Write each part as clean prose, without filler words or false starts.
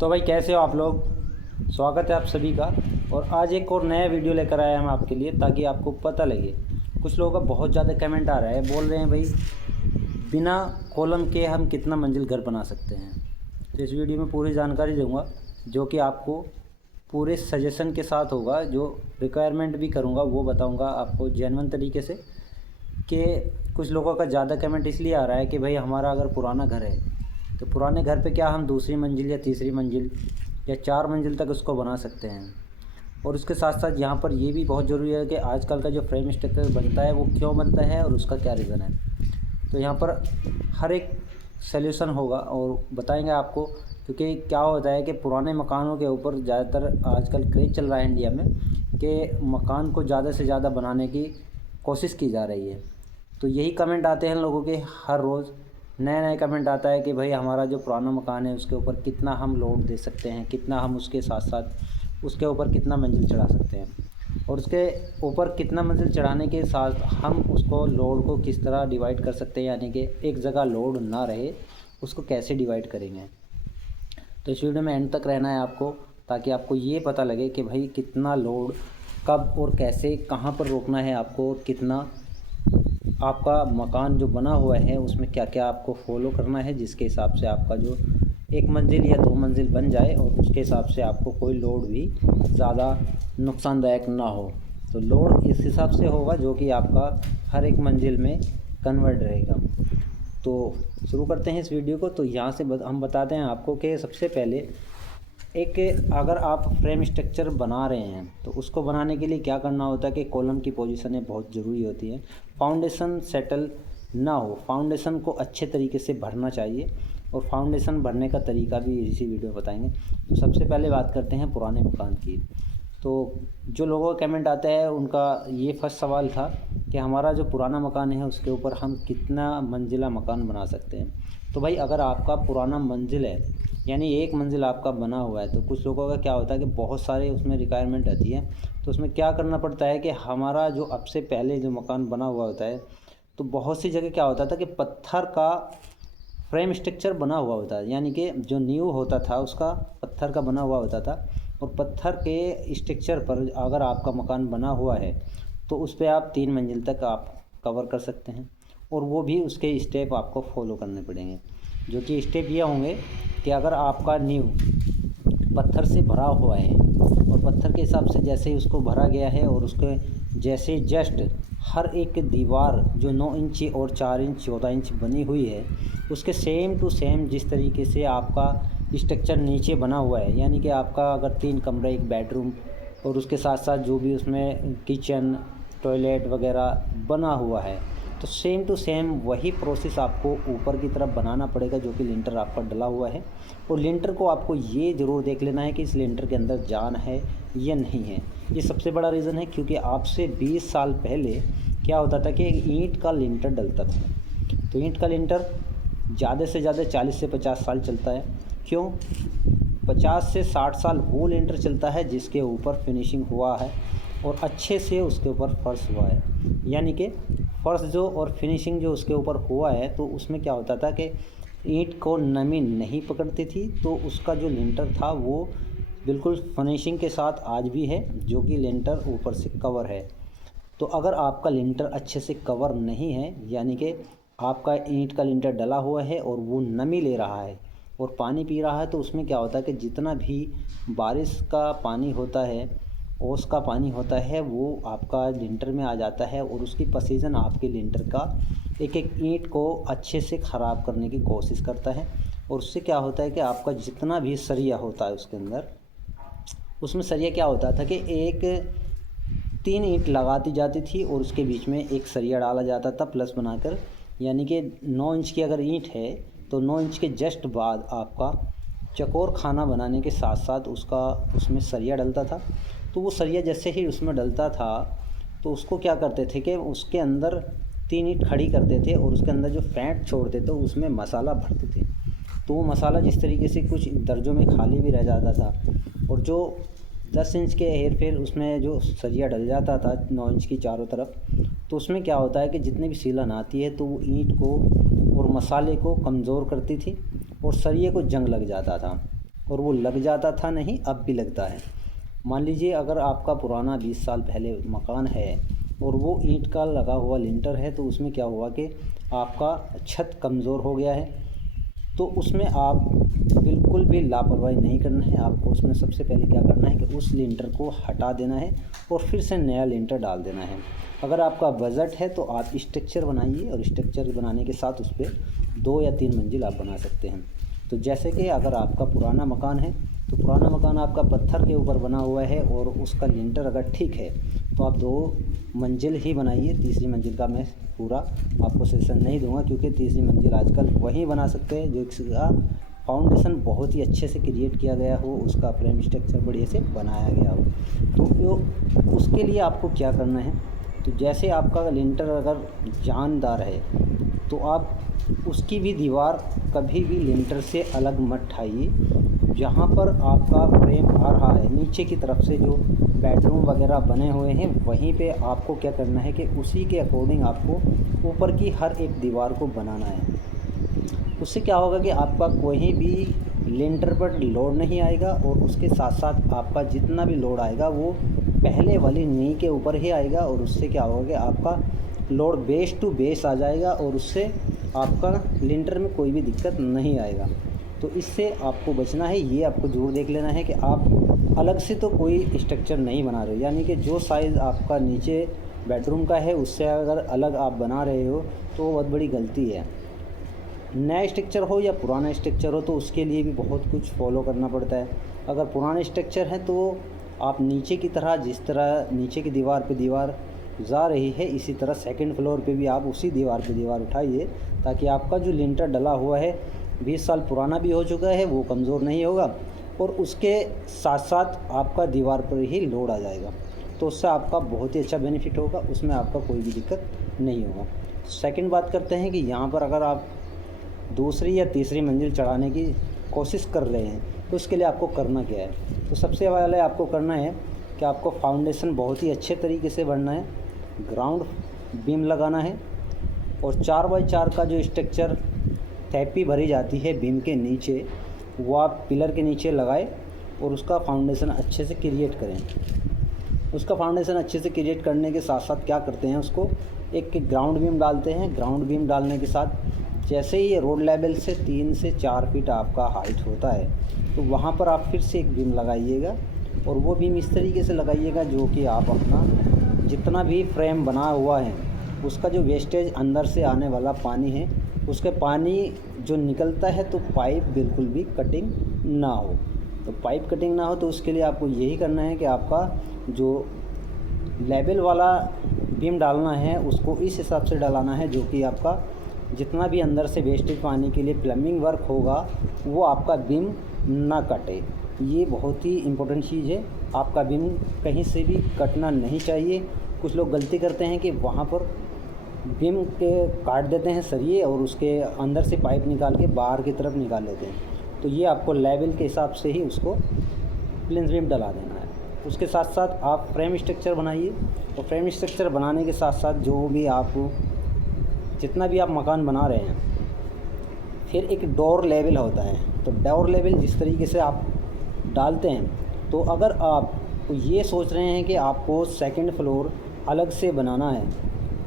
तो भाई कैसे हो आप लोग। स्वागत है आप सभी का। और आज एक और नया वीडियो लेकर आया हम आपके लिए, ताकि आपको पता लगे। कुछ लोगों का बहुत ज़्यादा कमेंट आ रहा है, बोल रहे हैं भाई बिना कॉलम के हम कितना मंजिल घर बना सकते हैं। तो इस वीडियो में पूरी जानकारी दूंगा, जो कि आपको पूरे सजेशन के साथ होगा। जो रिक्वायरमेंट भी करूँगा वो बताऊँगा आपको जेन्युइन तरीके से। कि कुछ लोगों का ज़्यादा कमेंट इसलिए आ रहा है कि भाई हमारा अगर पुराना घर है तो पुराने घर पे क्या हम दूसरी मंजिल या तीसरी मंजिल या 4 मंजिल तक उसको बना सकते हैं। और उसके साथ साथ यहाँ पर ये भी बहुत ज़रूरी है कि आजकल का जो फ्रेम स्ट्रक्चर बनता है वो क्यों बनता है और उसका क्या रीज़न है। तो यहाँ पर हर एक सल्यूशन होगा और बताएंगे आपको। क्योंकि क्या होता है कि पुराने मकानों के ऊपर ज़्यादातर आजकल क्रेज़ चल रहा है इंडिया में कि मकान को ज़्यादा से ज़्यादा बनाने की कोशिश की जा रही है। तो यही कमेंट आते हैं लोगों के हर रोज़। नए नए कमेंट आता है कि भाई हमारा जो पुराना मकान है उसके ऊपर कितना हम लोड दे सकते हैं, कितना हम उसके साथ साथ उसके ऊपर कितना मंजिल चढ़ा सकते हैं, और उसके ऊपर कितना मंजिल चढ़ाने के साथ हम उसको लोड को किस तरह डिवाइड कर सकते हैं। यानी कि एक जगह लोड ना रहे, उसको कैसे डिवाइड करेंगे। तो इस वीडियो में एंड तक रहना है आपको, ताकि आपको ये पता लगे कि भाई कितना लोड कब और कैसे कहाँ पर रोकना है आपको, और कितना आपका मकान जो बना हुआ है उसमें क्या क्या आपको फॉलो करना है, जिसके हिसाब से आपका जो 1 मंजिल या 2 मंजिल बन जाए और उसके हिसाब से आपको कोई लोड भी ज़्यादा नुकसानदायक ना हो। तो लोड इस हिसाब से होगा जो कि आपका हर एक मंजिल में कन्वर्ट रहेगा। तो शुरू करते हैं इस वीडियो को। तो यहाँ से हम बताते हैं आपको कि सबसे पहले एक अगर आप फ्रेम स्ट्रक्चर बना रहे हैं तो उसको बनाने के लिए क्या करना होता है कि कॉलम की पोजीशनें बहुत ज़रूरी होती हैं। फाउंडेशन सेटल ना हो, फाउंडेशन को अच्छे तरीके से भरना चाहिए, और फाउंडेशन भरने का तरीका भी इसी वीडियो में बताएंगे। तो सबसे पहले बात करते हैं पुराने मकान की। तो जो लोगों का कमेंट आता है उनका ये फर्स्ट सवाल था कि हमारा जो पुराना मकान है उसके ऊपर हम कितना मंजिला मकान बना सकते हैं। तो भाई अगर आपका पुराना मंजिल है, यानी 1 मंजिल आपका बना हुआ है, तो कुछ लोगों का क्या होता है कि बहुत सारे उसमें रिक्वायरमेंट रहती है। तो उसमें क्या करना पड़ता है कि हमारा जो अब से पहले जो मकान बना हुआ होता है, तो बहुत सी जगह क्या होता था कि पत्थर का फ्रेम स्ट्रक्चर बना हुआ होता है। यानी कि जो नींव होता था उसका पत्थर का बना हुआ होता था, और पत्थर के स्ट्रक्चर पर अगर आपका मकान बना हुआ है तो उस पर आप 3 मंजिल तक आप कवर कर सकते हैं। और वो भी उसके स्टेप आपको फॉलो करने पड़ेंगे, जो कि स्टेप ये होंगे कि अगर आपका नींव पत्थर से भरा हुआ है और पत्थर के हिसाब से जैसे ही उसको भरा गया है, और उसके जैसे जस्ट हर एक दीवार जो 9 इंच और 4 इंच 14 इंच बनी हुई है, उसके सेम टू सेम जिस तरीके से आपका स्ट्रक्चर नीचे बना हुआ है, यानी कि आपका अगर 3 कमरे 1 बेडरूम और उसके साथ साथ जो भी उसमें किचन टॉयलेट वगैरह बना हुआ है, तो सेम टू सेम वही प्रोसेस आपको ऊपर की तरफ बनाना पड़ेगा, जो कि लिंटर आपका डला हुआ है। और लिंटर को आपको ये ज़रूर देख लेना है कि इस लिंटर के अंदर जान है या नहीं है। ये सबसे बड़ा रीज़न है, क्योंकि आपसे 20 साल पहले क्या होता था कि ईंट का लिंटर डलता था। तो ईंट का लिंटर ज़्यादा से ज़्यादा 40 से 50 साल चलता है। क्यों? 50 से 60 साल वो लिंटर चलता है जिसके ऊपर फिनिशिंग हुआ है और अच्छे से उसके ऊपर फर्श हुआ है। यानी कि फर्श जो और फिनिशिंग जो उसके ऊपर हुआ है, तो उसमें क्या होता था कि ईंट को नमी नहीं पकड़ती थी, तो उसका जो लिंटर था वो बिल्कुल फिनिशिंग के साथ आज भी है, जो कि लिंटर ऊपर से कवर है। तो अगर आपका लिंटर अच्छे से कवर नहीं है, यानी कि आपका ईंट का लिंटर डला हुआ है और वो नमी ले रहा है और पानी पी रहा है, तो उसमें क्या होता है कि जितना भी बारिश का पानी होता है, ओस का पानी होता है, वो आपका लिंटर में आ जाता है, और उसकी पसीजन आपके लिंटर का एक एक ईंट को अच्छे से ख़राब करने की कोशिश करता है। और उससे क्या होता है कि आपका जितना भी सरिया होता है उसके अंदर, उसमें सरिया क्या होता था कि एक 3 ईंट लगा दी जाती थी और उसके बीच में एक सरिया डाला जाता था प्लस बनाकर। यानी कि 9 इंच की अगर ईंट है तो 9 इंच के जस्ट बाद आपका चकोर खाना बनाने के साथ साथ उसका उसमें सरिया डलता था। तो वो सरिया जैसे ही उसमें डलता था, तो उसको क्या करते थे कि उसके अंदर 3 ईंट खड़ी करते थे और उसके अंदर जो फैट छोड़ते थे उसमें मसाला भरते थे। तो वो मसाला जिस तरीके से कुछ दर्जों में खाली भी रह जाता था, और जो 10 इंच के हेर फेर उसमें जो सरिया डल जाता था 9 इंच की चारों तरफ, तो उसमें क्या होता है कि जितनी भी सीलन आती है तो वो ईंट को और मसाले को कमज़ोर करती थी और सरिये को जंग लग जाता था। और वो लग जाता था, नहीं अब भी लगता है। मान लीजिए अगर आपका पुराना 20 साल पहले मकान है और वो ईंट का लगा हुआ लिंटर है, तो उसमें क्या हुआ कि आपका छत कमज़ोर हो गया है, तो उसमें आप बिल्कुल भी लापरवाही नहीं करना है। आपको उसमें सबसे पहले क्या करना है कि उस लिंटर को हटा देना है और फिर से नया लिंटर डाल देना है। अगर आपका बजट है तो आप स्ट्रक्चर बनाइए, और स्ट्रक्चर बनाने के साथ उस पर 2 या 3 मंजिल आप बना सकते हैं। तो जैसे कि अगर आपका पुराना मकान है तो पुराना मकान आपका पत्थर के ऊपर बना हुआ है और उसका लिंटर अगर ठीक है तो आप 2 मंजिल ही बनाइए। तीसरी मंजिल का मैं पूरा आपको सजेशन नहीं दूंगा, क्योंकि तीसरी मंजिल आजकल वही बना सकते हैं जो इसका फाउंडेशन बहुत ही अच्छे से क्रिएट किया गया हो, उसका फ्रेम स्ट्रक्चर बढ़िया से बनाया गया हो। तो उसके लिए आपको क्या करना है, तो जैसे आपका लिंटर अगर जानदार है तो आप उसकी भी दीवार कभी भी लिंटर से अलग मत ठाइए। जहाँ पर आपका फ्रेम आ रहा है नीचे की तरफ से, जो बेडरूम वगैरह बने हुए हैं, वहीं पे आपको क्या करना है कि उसी के अकॉर्डिंग आपको ऊपर की हर एक दीवार को बनाना है। उससे क्या होगा कि आपका कोई भी लिंटर पर लोड नहीं आएगा, और उसके साथ साथ आपका जितना भी लोड आएगा वो पहले वाली नींव के ऊपर ही आएगा, और उससे क्या होगा कि आपका लोड बेस टू बेस आ जाएगा, और उससे आपका लिंटर में कोई भी दिक्कत नहीं आएगा। तो इससे आपको बचना है। ये आपको ज़रूर देख लेना है कि आप अलग से तो कोई स्ट्रक्चर नहीं बना रहे हो, यानी कि जो साइज़ आपका नीचे बेडरूम का है उससे अगर अलग आप बना रहे हो तो वो बहुत बड़ी गलती है। नया स्ट्रक्चर हो या पुराना स्ट्रक्चर हो तो उसके लिए भी बहुत कुछ फॉलो करना पड़ता है। अगर पुराना स्ट्रक्चर है तो आप नीचे की तरह, जिस तरह नीचे की दीवार पे दीवार जा रही है, इसी तरह सेकंड फ्लोर पे भी आप उसी दीवार पे दीवार उठाइए, ताकि आपका जो लिंटर डला हुआ है 20 साल पुराना भी हो चुका है वो कमज़ोर नहीं होगा, और उसके साथ साथ आपका दीवार पर ही लोड आ जाएगा। तो उससे आपका बहुत ही अच्छा बेनिफिट होगा, उसमें आपका कोई भी दिक्कत नहीं होगा। सेकंड बात करते हैं कि यहाँ पर अगर आप दूसरी या तीसरी मंजिल चढ़ाने की कोशिश कर रहे हैं तो उसके लिए आपको करना क्या है। तो सबसे पहले आपको करना है कि आपको फाउंडेशन बहुत ही अच्छे तरीके से बनना है, ग्राउंड बीम लगाना है, और 4x4 का जो स्ट्रक्चर थैपी भरी जाती है बीम के नीचे, वो आप पिलर के नीचे लगाए और उसका फाउंडेशन अच्छे से क्रिएट करें। उसका फाउंडेशन अच्छे से क्रिएट करने के साथ साथ क्या करते हैं, उसको एक ग्राउंड बीम डालते हैं। ग्राउंड बीम डालने के साथ जैसे ही ये रोड लेवल से 3 से 4 फीट आपका हाइट होता है तो वहाँ पर आप फिर से एक बीम लगाइएगा, और वो बीम इस तरीके से लगाइएगा जो कि आप अपना जितना भी फ्रेम बना हुआ है उसका जो वेस्टेज अंदर से आने वाला पानी है, उसके पानी जो निकलता है तो पाइप बिल्कुल भी कटिंग ना हो। तो पाइप कटिंग ना हो तो उसके लिए आपको यही करना है कि आपका जो लेवल वाला बीम डालना है उसको इस हिसाब से डालना है जो कि आपका जितना भी अंदर से वेस्टेज पानी के लिए प्लम्बिंग वर्क होगा वो आपका बीम ना कटे। ये बहुत ही इम्पोर्टेंट चीज़ है, आपका बीम कहीं से भी कटना नहीं चाहिए। कुछ लोग गलती करते हैं कि वहाँ पर बीम के काट देते हैं सरिये और उसके अंदर से पाइप निकाल के बाहर की तरफ निकाल लेते हैं। तो ये आपको लेवल के हिसाब से ही उसको प्लेन बीम डला देना है। उसके साथ साथ आप फ्रेम स्ट्रक्चर बनाइए, और फ्रेम स्ट्रक्चर बनाने के साथ साथ जो भी आप जितना भी आप मकान बना रहे हैं, फिर एक डोर लेवल होता है। तो डोर लेवल जिस तरीके से आप डालते हैं, तो अगर आप ये सोच रहे हैं कि आपको सेकंड फ्लोर अलग से बनाना है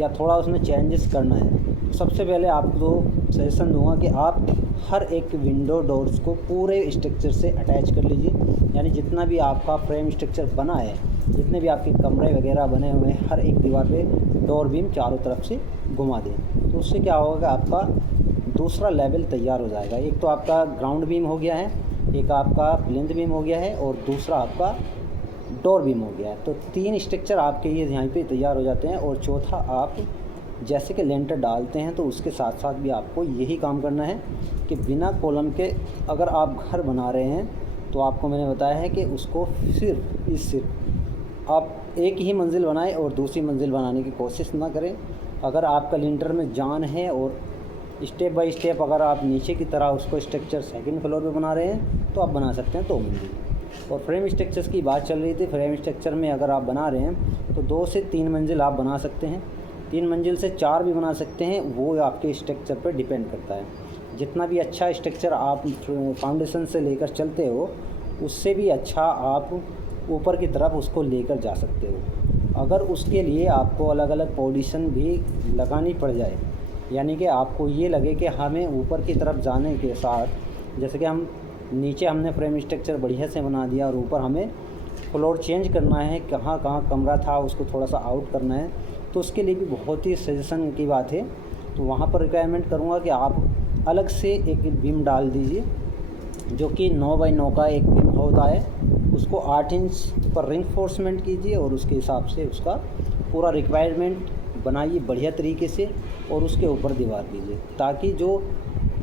या थोड़ा उसमें चेंजेस करना है, तो सबसे पहले आपको सजेशन दूंगा कि आप हर एक विंडो डोर्स को पूरे स्ट्रक्चर से अटैच कर लीजिए। यानी जितना भी आपका फ्रेम स्ट्रक्चर बना है, जितने भी आपके कमरे वगैरह बने हुए हैं, हर एक दीवार पे डोर बीम चारों तरफ से घुमा दें। तो उससे क्या होगा, आपका दूसरा लेवल तैयार हो जाएगा। एक तो आपका ग्राउंड बीम हो गया है, एक आपका प्लिंथ बीम हो गया है, और दूसरा आपका डोर बीम हो गया है। तो 3 स्ट्रक्चर आपके ये यहाँ पे तैयार हो जाते हैं। और चौथा, आप जैसे कि लेंटर डालते हैं तो उसके साथ साथ भी आपको यही काम करना है कि बिना कॉलम के अगर आप घर बना रहे हैं तो आपको मैंने बताया है कि उसको सिर्फ आप एक ही मंजिल बनाएं और दूसरी मंजिल बनाने की कोशिश ना करें। अगर आपका लिंटर में जान है और स्टेप बाय स्टेप अगर आप नीचे की तरह उसको स्ट्रक्चर सेकंड फ्लोर पे बना रहे हैं तो आप बना सकते हैं 2 मंजिल। और फ्रेम स्ट्रक्चर्स की बात चल रही थी, फ्रेम स्ट्रक्चर में अगर आप बना रहे हैं तो 2 से 3 मंजिल आप बना सकते हैं, 3 मंजिल से 4 भी बना सकते हैं, वो आपके स्ट्रक्चर पर डिपेंड करता है। जितना भी अच्छा स्ट्रक्चर आप फाउंडेशन से लेकर चलते हो उससे भी अच्छा आप ऊपर की तरफ उसको लेकर जा सकते हो। अगर उसके लिए आपको अलग अलग पोजीशन भी लगानी पड़ जाए, यानी कि आपको ये लगे कि हमें ऊपर की तरफ जाने के साथ, जैसे कि हम नीचे हमने फ्रेम स्ट्रक्चर बढ़िया से बना दिया और ऊपर हमें फ्लोर चेंज करना है, कहाँ कहाँ कमरा था उसको थोड़ा सा आउट करना है, तो उसके लिए भी बहुत ही सजेशन की बात है। तो वहाँ पर रिक्वायरमेंट करूँगा कि आप अलग से एक बीम डाल दीजिए, जो कि 9 बाई 9 का एक बीम होता है, उसको 8 इंच पर रिइंफोर्समेंट कीजिए और उसके हिसाब से उसका पूरा रिक्वायरमेंट बनाइए बढ़िया तरीके से और उसके ऊपर दीवार कीजिए, ताकि जो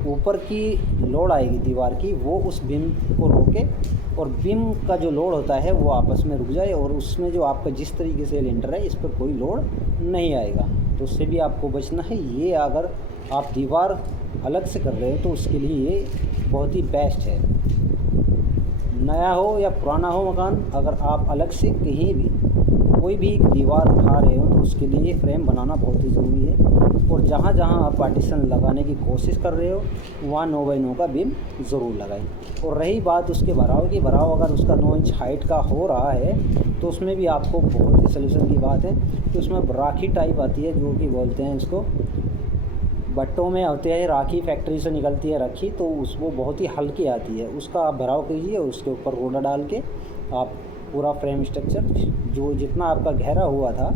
ऊपर की लोड आएगी दीवार की वो उस बीम को रोके और बीम का जो लोड होता है वो आपस में रुक जाए और उसमें जो आपका जिस तरीके से लिंटर है इस पर कोई लोड नहीं आएगा। तो उससे भी आपको बचना है। ये अगर आप दीवार अलग से कर रहे हो तो उसके लिए ये बहुत ही बेस्ट है। नया हो या पुराना हो मकान, अगर आप अलग से कहीं भी कोई भी दीवार उठा रहे हो तो उसके लिए फ्रेम बनाना बहुत ही ज़रूरी है। और जहाँ जहाँ आप पार्टीशन लगाने की कोशिश कर रहे हो वहाँ 9 बाई 9 का बीम ज़रूर लगाएं। और रही बात उसके भराव की, भराव अगर उसका 9 इंच हाइट का हो रहा है तो उसमें भी आपको बहुत ही सलूशन की बात है कि उसमें राखी टाइप आती है, जो कि बोलते हैं इसको, भट्टों में होते हैं राखी, फैक्ट्री से निकलती है राखी, तो वो बहुत ही हल्की आती है, उसका आप भराव कीजिए और उसके ऊपर रोड़ा डाल के आप पूरा फ्रेम स्ट्रक्चर जो जितना आपका गहरा हुआ था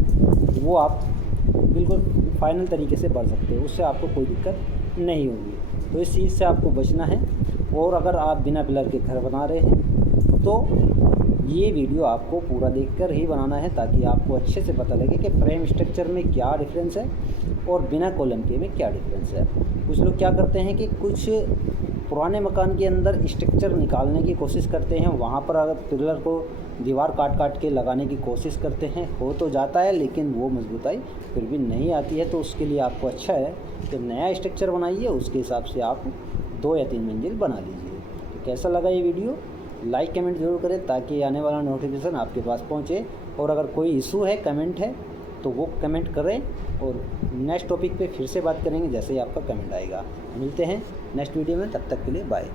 वो आप बिल्कुल फाइनल तरीके से भर सकते हो, उससे आपको कोई दिक्कत नहीं होगी। तो इस चीज़ से आपको बचना है। और अगर आप बिना पिलर के घर बना रहे हैं तो ये वीडियो आपको पूरा देखकर ही बनाना है, ताकि आपको अच्छे से पता लगे कि फ्रेम स्ट्रक्चर में क्या डिफरेंस है और बिना कॉलम के में क्या डिफरेंस है। कुछ लोग क्या करते हैं कि कुछ पुराने मकान के अंदर स्ट्रक्चर निकालने की कोशिश करते हैं, वहाँ पर अगर पिलर को दीवार काट काट के लगाने की कोशिश करते हैं, हो तो जाता है लेकिन वो मजबूताई फिर भी नहीं आती है। तो उसके लिए आपको अच्छा है कि नया स्ट्रक्चर बनाइए, उसके हिसाब से आप 2 या 3 मंजिल बना लीजिए। तो कैसा लगा ये वीडियो, लाइक कमेंट ज़रूर करें ताकि आने वाला नोटिफिकेशन आपके पास पहुँचे। और अगर कोई इशू है, कमेंट है, तो वो कमेंट करें और नेक्स्ट टॉपिक पे फिर से बात करेंगे जैसे ही आपका कमेंट आएगा। मिलते हैं नेक्स्ट वीडियो में, तब तक के लिए बाय।